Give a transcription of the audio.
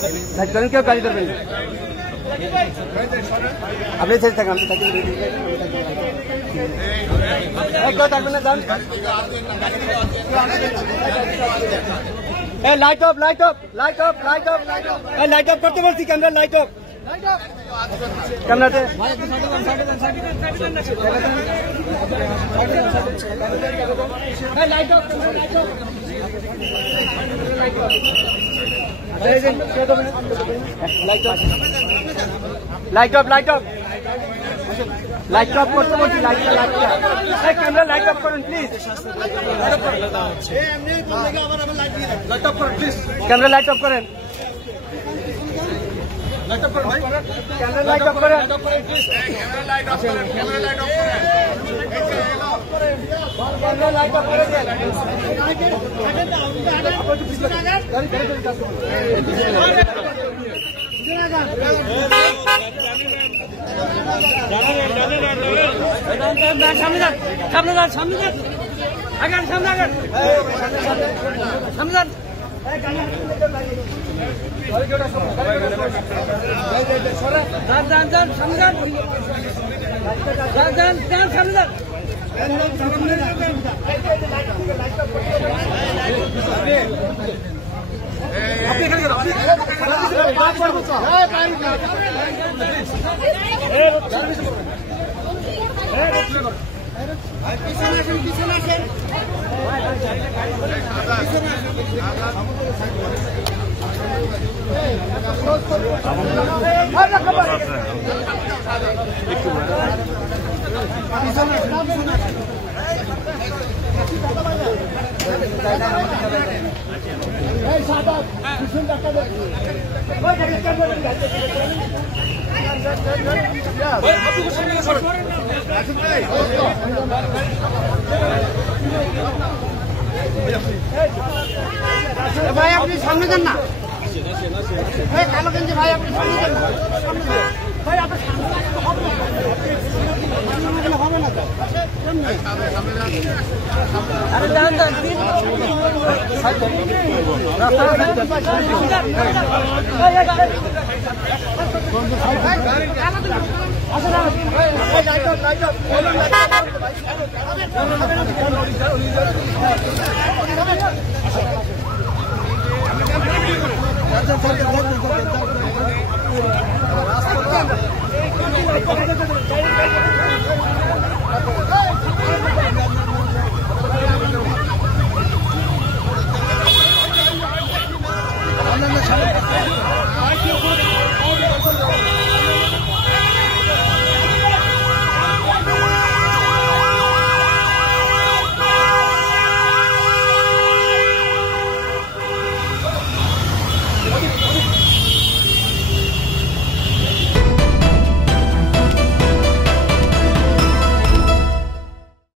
Side করেন, কেউ গাড়ি ধরবেন না। আপনি সাইড থাকেন, আমি থাকি। কেউ থাকবেন না, যান। Light off, light off, light off, light off, light off করতে বলছি। ক্যামেরা লাইট অফ, ক্যামেরাতে light off, light off, light off, light off করতে বলছি। লাইটটা, লাইটটা, ক্যামেরা লাইট অফ করেন প্লিজ। ক্যামেরা লাইট অফ করেন, ক্যামেরা লাইট অফ করেন। সামনে যান, সামনে যান, সামনে যান, আগান, সামনে আগান, সামনে যান। যান, যান, সামনে যান, যান, যান, যান, সামনে যান। পিছনে আসেন। ভাই আপনি সামনে যান না, কালো গেঞ্জি ভাই আপনি সামনে যান না, ভাই আপনার সামনে হবে না। আরে যান, যান, রাস্তা